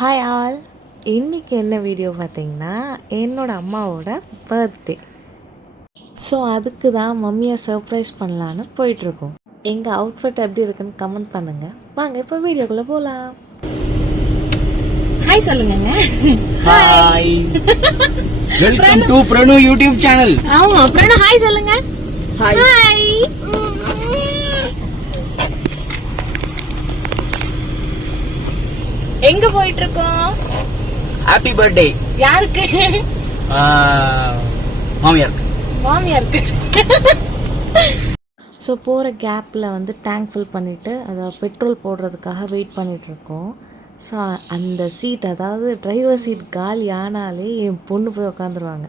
Hi all. இன்றைக்கி என்ன video பார்த்தீங்கன்னா என்னோடய அம்மாவோட பர்த்டே. ஸோ அதுக்கு தான் மம்மியை சர்ப்ரைஸ் பண்ணலான்னு போயிட்டுருக்கோம். எங்கள் அவுட்ஃபிட் எப்படி இருக்குன்னு கமெண்ட் பண்ணுங்கள். வாங்க இப்போ வீடியோக்குள்ளே போகலாம். ஹாய் சொல்லுங்க. Hi, welcome to Pranu YouTube channel. ஆமா, பிரணு ஹாய் சொல்லுங்க. ஹாய். எங்க போயிட்டு இருக்கோம்? Happy birthday. யாருக்கு? மாமியாருக்கு. மாமியாருக்கு. ஸோ போகிற கேப்பில் வந்து டேங்க் ஃபில் பண்ணிவிட்டு அதை பெட்ரோல் போடுறதுக்காக வெயிட் பண்ணிகிட்ருக்கோம். ஸோ அந்த சீட், அதாவது டிரைவர் சீட் காலி ஆனாலே என் பொண்ணு போய் உக்காந்துருவாங்க.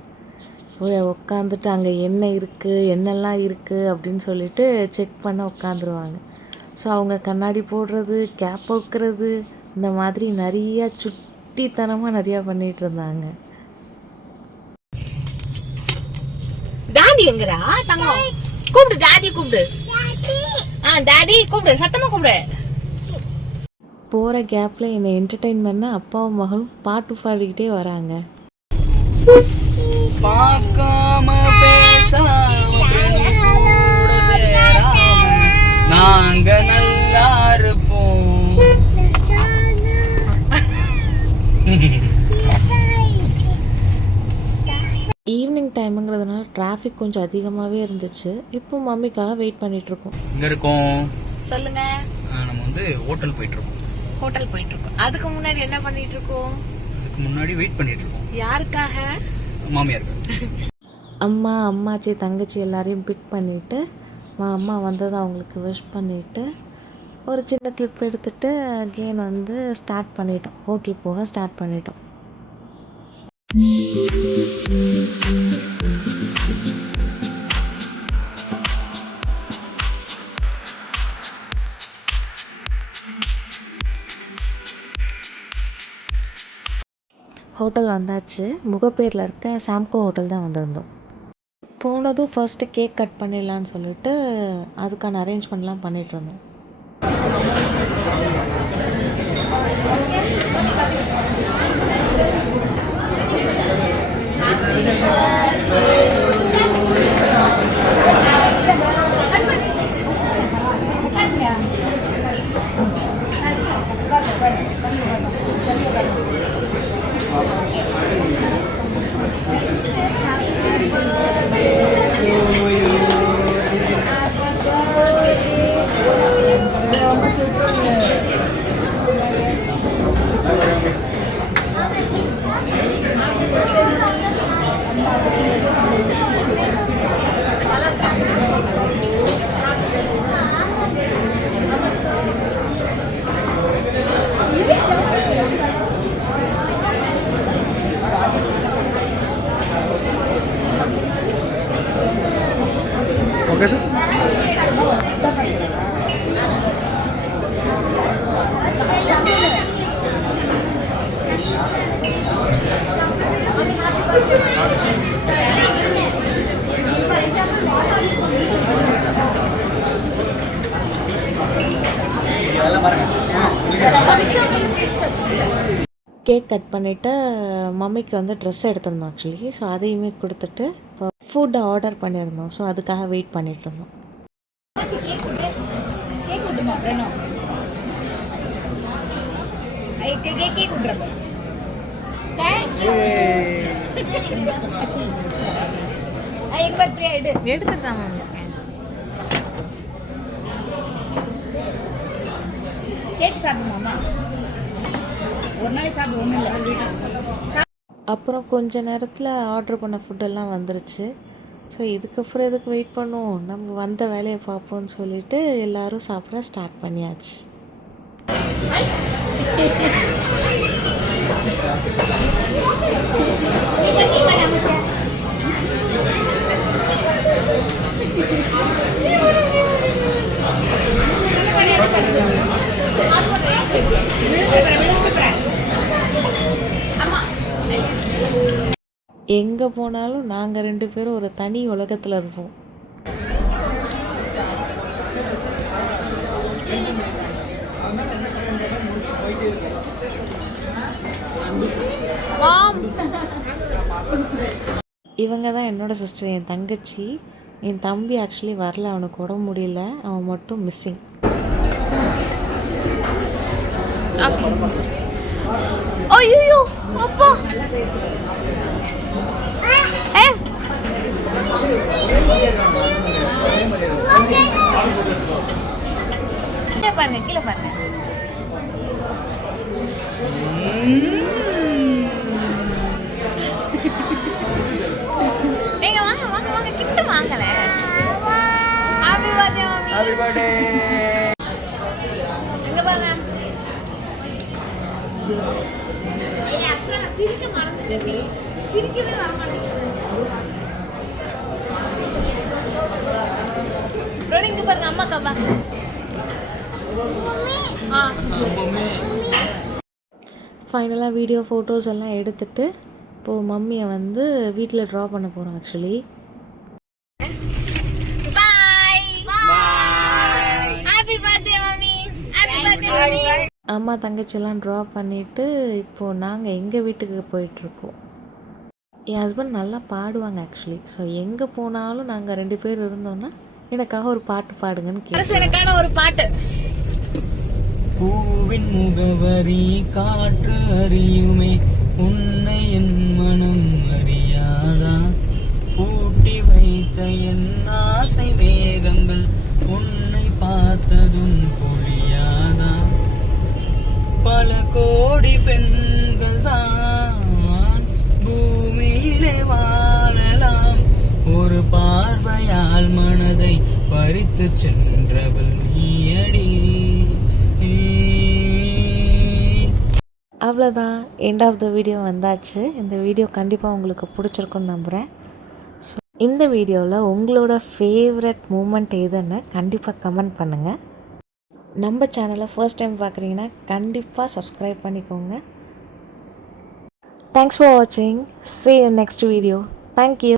போய் உக்காந்துட்டு அங்கே என்ன இருக்குது, என்னெல்லாம் இருக்குது அப்படின்னு சொல்லிட்டு செக் பண்ண உட்காந்துருவாங்க. ஸோ அவங்க கண்ணாடி போடுறது, கேப் வைக்கிறது, இந்த மாதிரி நிறையா சுட்டித்தனமாக நிறையா பண்ணிகிட்டு இருந்தாங்க. டாடி எங்கடா தங்கம்? கூப்பிடு, டாடி கூப்பிடு. டாடி கூப்பிடு, சத்தமா கூப்பிடு. போகிற கேப்பில் என்னை என்டர்டெயின் பண்ண அப்பாவும் மகளும் பாட்டு பாடிக்கிட்டே வராங்க. பார்க்காம பேசாம கூட சேராம நாங்க நல்லா இருப்போம். ஈவினிங் டைமுங்கிறதுனால டிராஃபிக் கொஞ்சம் அதிகமாகவே இருந்துச்சு. இப்போ மம்மிக்காக வெயிட் பண்ணிகிட்ருக்கோம். இங்க இருக்கோம். சொல்லுங்க. நம்ம வந்து ஹோட்டல் போயிட்டு இருக்கோம். ஹோட்டல் போயிட்டு இருக்கோம். அதுக்கு முன்னாடி என்ன பண்ணிட்டு இருக்கோம்? அதுக்கு முன்னாடி வெயிட் பண்ணிட்டு இருக்கோம். யாருக்காக? மாமியாருக்கு. அம்மா, அம்மாச்சி, தங்கச்சி எல்லாரையும் பிக் பண்ணிவிட்டு அம்மா வந்ததை அவங்களுக்கு விஷ் பண்ணிவிட்டு ஒரு சின்ன கிளிப் எடுத்துகிட்டு அகெயின் வந்து ஸ்டார்ட் பண்ணிட்டோம். ஹோட்டல் போக ஸ்டார்ட் பண்ணிட்டோம். ஹோட்டல் வந்தாச்சு. முகப்பேரில் இருக்க சாம்கோ ஹோட்டல் தான் வந்திருந்தோம். போனதும் ஃபர்ஸ்ட்டு கேக் கட் பண்ணிடலான்னு சொல்லிட்டு அதுக்கான அரேஞ்ச்மெண்ட்லாம் பண்ணிகிட்டு இருந்தோம். Okay sir. கேக் கட் பண்ணிவிட்டு மம்மிக்கு வந்து ட்ரெஸ் எடுத்திருந்தோம் ஆக்சுவலி. ஸோ அதையுமே கொடுத்துட்டு இப்போ ஃபுட் ஆர்டர் பண்ணியிருந்தோம். ஸோ அதுக்காக வெயிட் பண்ணிட்டு இருந்தோம். அப்புறம் கொஞ்ச நேரத்தில் ஆர்டர் பண்ண ஃபுட்டெல்லாம் வந்துருச்சு. ஸோ இதுக்கப்புறம் எதுக்கு வெயிட் பண்ணுவோம், நம்ம வந்த வேலையை பார்ப்போம்னு சொல்லிட்டு எல்லோரும் சாப்பிட ஸ்டார்ட் பண்ணியாச்சு. எங்கே போனாலும் நாங்கள் 2 பேரும் ஒரு தனி உலகத்தில் இருப்போம். இவங்க தான் என்னோட சிஸ்டர், என் தங்கச்சி. என் தம்பி ஆக்சுவலி வரல, அவனுக்கு உடம்பு முடியல, அவன் மட்டும் மிஸ்ஸிங். ஐயோ அப்பா கீழே பாருங்க, கீழே பாருங்க. நீங்க வாங்க வாங்க வாங்க, கிட்ட வாங்கல. ஹாப்பி பர்த்டே மாமி. Happy birthday. எங்க பாருங்க. ஆக்சுவலா நான் சிரிக்க மறந்துட்டேன், சிரிக்கவே வர மாட்டேங்குது. ரோலிங் பாருங்க, அம்மா கப்பா. ஃபைனலாக வீடியோ ஃபோட்டோஸ் எல்லாம் எடுத்துட்டு இப்போது மம்மியை வந்து வீட்டில் ட்ரா பண்ண போகிறோம் ஆக்சுவலி. அம்மா தங்கச்சியெல்லாம் ட்ரா பண்ணிவிட்டு இப்போது நாங்கள் எங்கள் வீட்டுக்கு போயிட்டுருக்கோம். என் ஹஸ்பண்ட் நல்லா பாடுவாங்க ஆக்சுவலி. ஸோ எங்கே போனாலும் நாங்கள் 2 பேர் இருந்தோன்னா எனக்காக ஒரு பாட்டு பாடுங்கன்னு கேட்குறேன். எனக்கான ஒரு பாட்டு. பூவின் முகவரி காற்று அறியுமே, உன்னை என் மனம் அறியாதா? பூட்டி வைத்த என் ஆசை மேகங்கள் உன்னை பார்த்ததும் பொழியாதா? பல கோடி பெண்கள் தான் பூமியிலே வாழலாம், ஒரு பார்வையால் மனதை பறித்து சென்றவள் நீயடி. அவ்வளோதான், எண்ட் ஆஃப் த வீடியோ வந்தாச்சு. இந்த வீடியோ கண்டிப்பாக உங்களுக்கு பிடிச்சிருக்குன்னு நம்புகிறேன். ஸோ இந்த வீடியோவில் உங்களோட ஃபேவரட் மூமெண்ட் எதுன்னு கண்டிப்பாக கமெண்ட் பண்ணுங்கள். நம்ம சேனலை ஃபர்ஸ்ட் டைம் பார்க்குறீங்கன்னா கண்டிப்பாக சப்ஸ்கிரைப் பண்ணிக்கோங்க. தேங்க்ஸ் ஃபார் வாட்சிங். See you next video. Thank you.